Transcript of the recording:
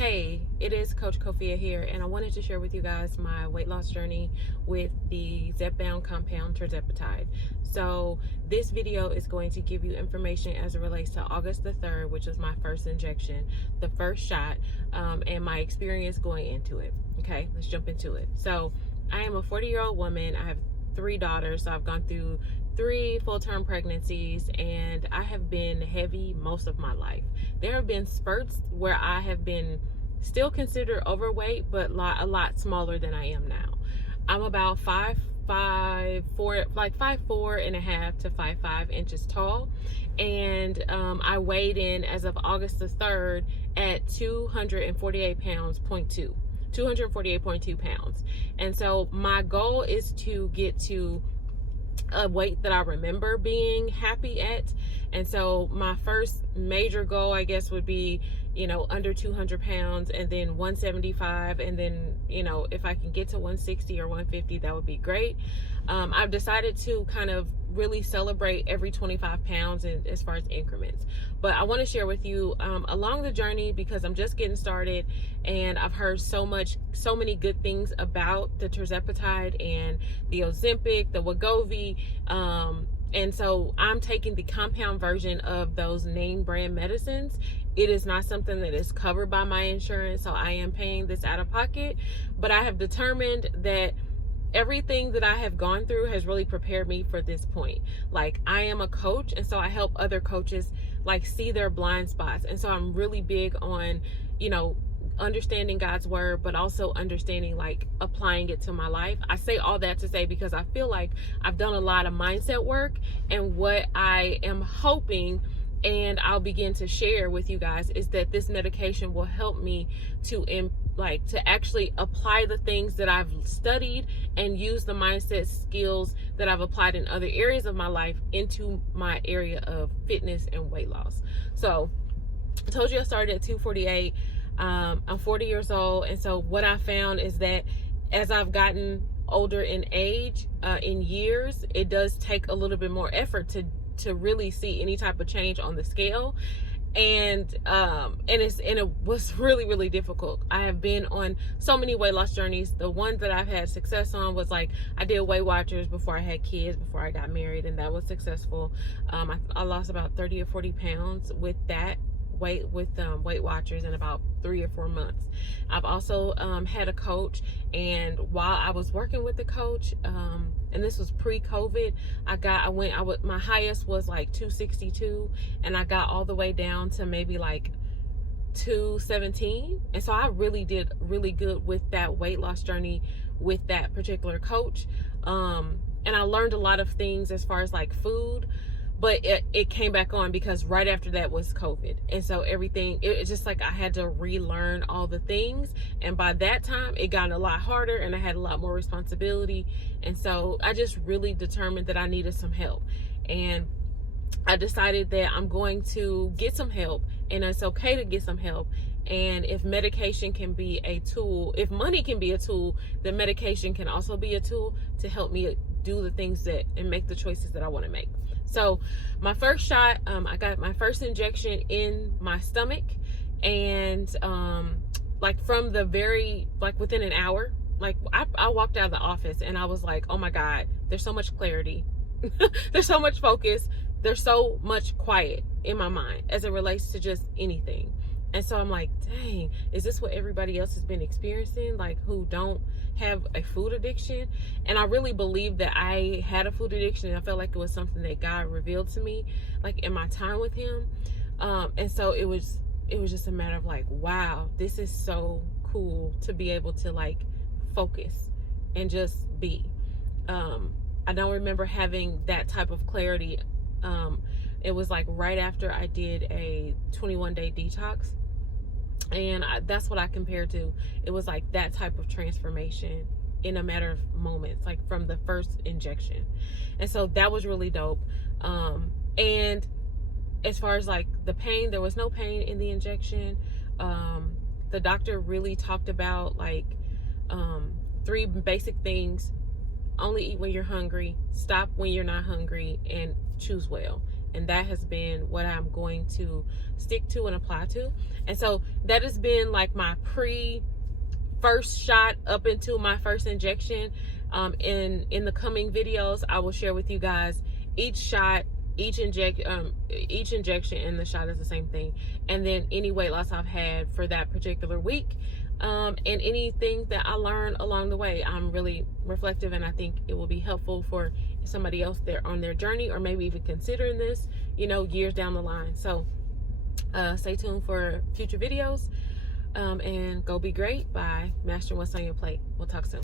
Hey, it is Coach Kofia here, and I wanted to share with you guys my weight loss journey with the Zepbound compound Tirzepatide. So this video is going to give you information as it relates to August the 3rd, which is my first injection, the first shot, and my experience going into it. Okay, let's jump into it. So I am a 40-year-old woman. I have 3 daughters, so I've gone through 3 full-term pregnancies, and I have been heavy most of my life. There have been spurts where I have been still considered overweight, but a lot smaller than I am now. I'm about 5'4", like 5'4.5" to 5'5" inches tall, and I weighed in as of August the 3rd at 248 pounds, 248.2 pounds. And so my goal is to get to a weight that I remember being happy at. And so my first major goal, I guess, would be, under 200 pounds, and then 175. And then, if I can get to 160 or 150, that would be great. I've decided to kind of really celebrate every 25 pounds as far as increments. But I want to share with you along the journey, because I'm just getting started, and I've heard so many good things about the Tirzepatide and the Ozempic, the Wegovy, and so I'm taking the compound version of those name brand medicines. It is not something that is covered by my insurance, so I am paying this out of pocket. But I have determined that everything that I have gone through has really prepared me for this point. Like, I am a coach, and so I help other coaches see their blind spots. And so I'm really big on, understanding God's word, but also understanding, applying it to my life. I say all that to say, because I feel like I've done a lot of mindset work, and what I am hoping, and I'll begin to share with you guys, is that this medication will help me to actually apply the things that I've studied and use the mindset skills that I've applied in other areas of my life into my area of fitness and weight loss. So I told you I started at 248. I'm 40 years old, and so what I found is that as I've gotten older in age, in years, it does take a little bit more effort to really see any type of change on the scale. And it was really difficult. I have been on so many weight loss journeys. The one that I've had success on was I did Weight Watchers before I had kids, before I got married, and that was successful. I lost about 30 or 40 pounds with that Weight Watchers in about 3 or 4 months. I've also had a coach, and while I was working with the coach, and this was pre-COVID, my highest was 262, and I got all the way down to maybe 217. And so I really did really good with that weight loss journey with that particular coach. And I learned a lot of things as far as food. But it came back on because right after that was COVID. And so it's just I had to relearn all the things. And by that time, it got a lot harder, and I had a lot more responsibility. And so I just really determined that I needed some help. And I decided that I'm going to get some help, and it's okay to get some help. And if medication can be a tool, if money can be a tool, then medication can also be a tool to help me do the things and make the choices that I want to make. So my first shot, I got my first injection in my stomach, and from the within an hour, I walked out of the office, and I was like, oh my God, there's so much clarity. There's so much focus. There's so much quiet in my mind as it relates to just anything. And so I'm like, dang, is this what everybody else has been experiencing, who don't have a food addiction? And I really believe that I had a food addiction, and I felt like it was something that God revealed to me, in my time with him. And so it was just a matter of wow, this is so cool to be able to focus and just be. I don't remember having that type of clarity. It was right after I did a 21-day detox. And that's what I compared to. It was that type of transformation in a matter of moments, from the first injection. And so that was really dope. And as far as the pain, there was no pain in the injection. The doctor really talked about 3 basic things: only eat when you're hungry, stop when you're not hungry, and choose well. and that has been what I'm going to stick to and apply to. And so that has been like my first shot up into my first injection. In the coming videos, I will share with you guys each shot, each injection, and the shot is the same thing, and then any weight loss I've had for that particular week, and anything that I learned along the way. I'm really reflective, and I think it will be helpful for somebody else there on their journey, or maybe even considering this, years down the line. So stay tuned for future videos, and go be great by mastering what's on your plate. We'll talk soon.